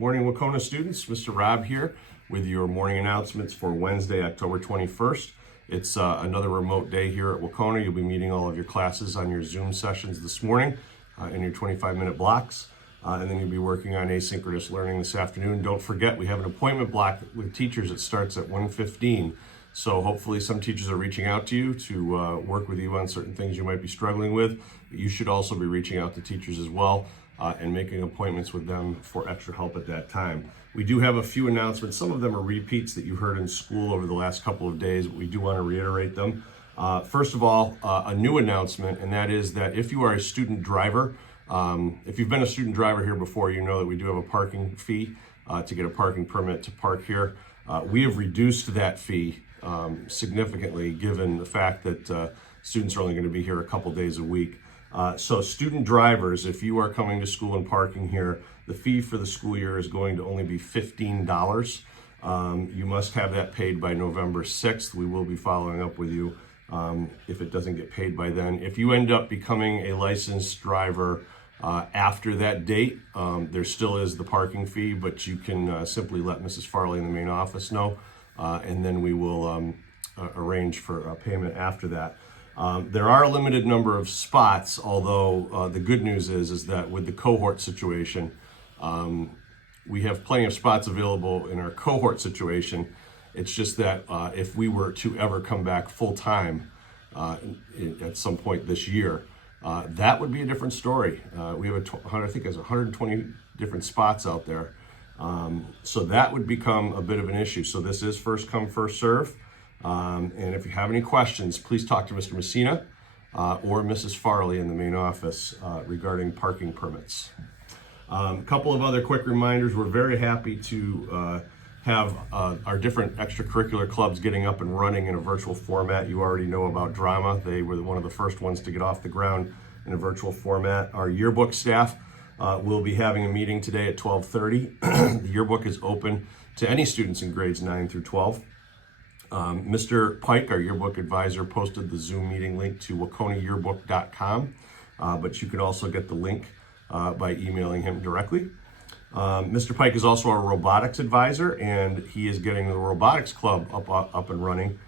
Morning, Wahconah students. Mr. Rob here with your morning announcements for Wednesday, October 21st. It's another remote day here at Wahconah. You'll be meeting all of your classes on your Zoom sessions this morning in your 25-minute blocks. And then you'll be working on asynchronous learning this afternoon. Don't forget, we have an appointment block with teachers that starts at 1:15. So hopefully some teachers are reaching out to you to work with you on certain things you might be struggling with. You should also be reaching out to teachers as well and making appointments with them for extra help at that time. We do have a few announcements. Some of them are repeats that you heard in school over the last couple of days, but we do want to reiterate them. First of all, a new announcement, and that is that if you are a student driver, if you've been a student driver here before, you know that we do have a parking fee to get a parking permit to park here. We have reduced that fee significantly given the fact that students are only going to be here a couple days a week. So student drivers, if you are coming to school and parking here, the fee for the school year is going to only be $15. You must have that paid by November 6th. We will be following up with you if it doesn't get paid by then. If you end up becoming a licensed driver after that date, there still is the parking fee, but you can simply let Mrs. Farley in the main office know, and then we will arrange for payment after that. There are a limited number of spots, although the good news is that with the cohort situation, we have plenty of spots available in our cohort situation. It's just that if we were to ever come back full-time at some point this year, that would be a different story. We have I think there's 120 different spots out there. So that would become a bit of an issue. So this is first come, first serve. And if you have any questions, please talk to Mr. Messina or Mrs. Farley in the main office regarding parking permits. A couple of other quick reminders. We're very happy to have our different extracurricular clubs getting up and running in a virtual format. You already know about drama. They were one of the first ones to get off the ground in a virtual format. Our yearbook staff will be having a meeting today at 12:30. The yearbook is open to any students in grades 9 through 12. Mr. Pike, our yearbook advisor, posted the Zoom meeting link to wahconahyearbook.com, but you can also get the link by emailing him directly. Mr. Pike is also our robotics advisor, and he is getting the robotics club up and running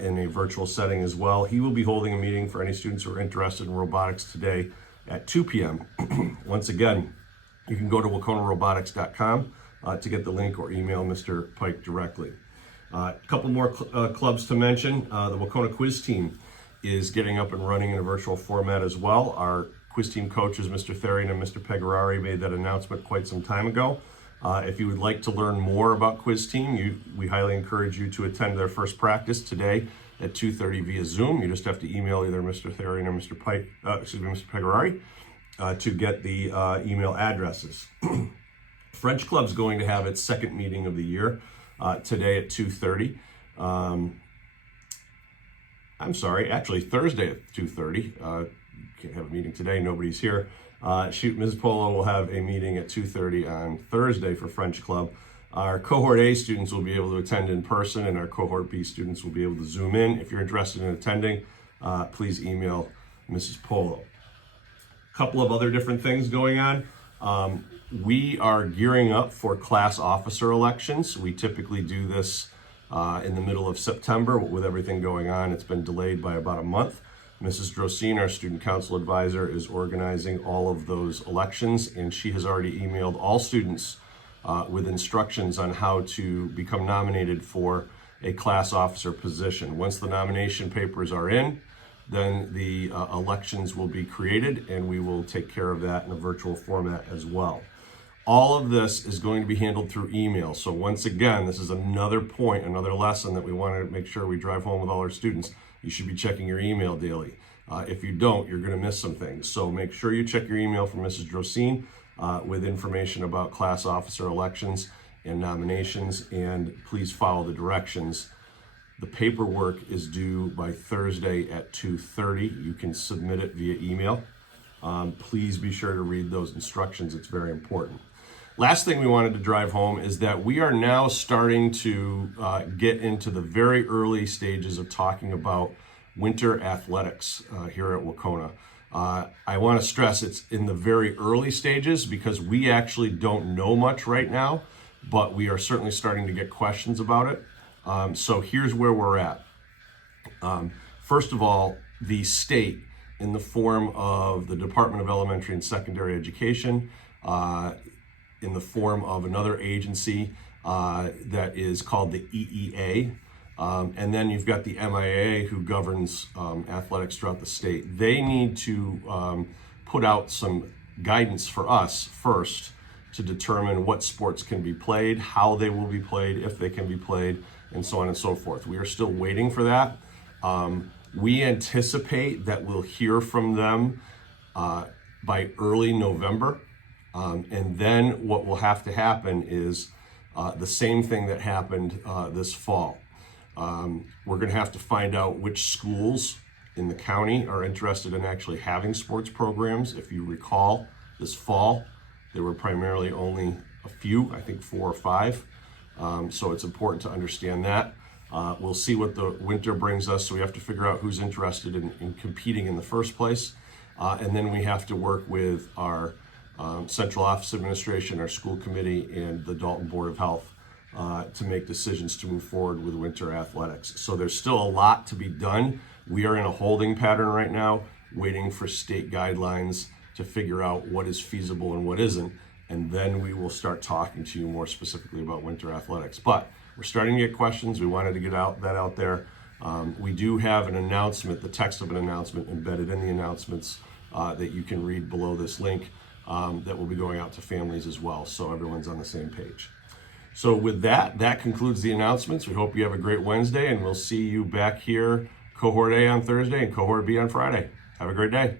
in a virtual setting as well. He will be holding a meeting for any students who are interested in robotics today at 2 p.m. Once again, you can go to wahconahrobotics.com to get the link or email Mr. Pike directly. A couple more clubs to mention. The Wahconah quiz team is getting up and running in a virtual format as well. Our quiz team coaches, Mr. Therian and Mr. Pegarari, made that announcement quite some time ago. If you would like to learn more about quiz team, we highly encourage you to attend their first practice today at 2:30 via Zoom. You just have to email either Mr. Therian or Mr. Pegarari to get the email addresses. French Club's going to have its second meeting of the year today at 2:30. I'm sorry, actually Thursday at 2:30. Can't have a meeting today, nobody's here. Ms. Polo will have a meeting at 2:30 on Thursday for French Club. Our Cohort A students will be able to attend in person, and our Cohort B students will be able to Zoom in. If you're interested in attending, please email Mrs. Polo. A couple of other different things going on. We are gearing up for class officer elections. We typically do this in the middle of September, but with everything going on, it's been delayed by about a month. Mrs. Drosine, our student council advisor, is organizing all of those elections, and she has already emailed all students with instructions on how to become nominated for a class officer position. Once the nomination papers are in, then the elections will be created, and we will take care of that in a virtual format as well. All of this is going to be handled through email. So once again, this is another point, another lesson that we want to make sure we drive home with all our students. You should be checking your email daily. If you don't, you're going to miss some things. So make sure you check your email from Mrs. Drosine with information about class officer elections and nominations, and please follow the directions. The paperwork is due by Thursday at 2:30. You can submit it via email. Please be sure to read those instructions. It's very important. Last thing we wanted to drive home is that we are now starting to get into the very early stages of talking about winter athletics here at Wahconah. I want to stress it's in the very early stages because we actually don't know much right now, but we are certainly starting to get questions about it. So here's where we're at. First of all, the state, in the form of the Department of Elementary and Secondary Education, in the form of another agency that is called the EEA, and then you've got the MIAA who governs athletics throughout the state. They need to put out some guidance for us first to determine what sports can be played, how they will be played, if they can be played, and so on and so forth. We are still waiting for that. We anticipate that we'll hear from them by early November. And then what will have to happen is the same thing that happened this fall. We're going to have to find out which schools in the county are interested in actually having sports programs. If you recall, this fall, there were primarily only a few, I think 4 or 5. So it's important to understand that. We'll see what the winter brings us, so we have to figure out who's interested in competing in the first place. And then we have to work with our central office administration, our school committee, and the Dalton Board of Health to make decisions to move forward with winter athletics. So there's still a lot to be done. We are in a holding pattern right now, waiting for state guidelines to figure out what is feasible and what isn't. And then we will start talking to you more specifically about winter athletics. But we're starting to get questions. We wanted to get that out there. We do have an announcement, the text of an announcement embedded in the announcements that you can read below this link that will be going out to families as well, so everyone's on the same page. So with that concludes the announcements. We hope you have a great Wednesday, and we'll see you back here, Cohort A on Thursday and Cohort B on Friday. Have a great day.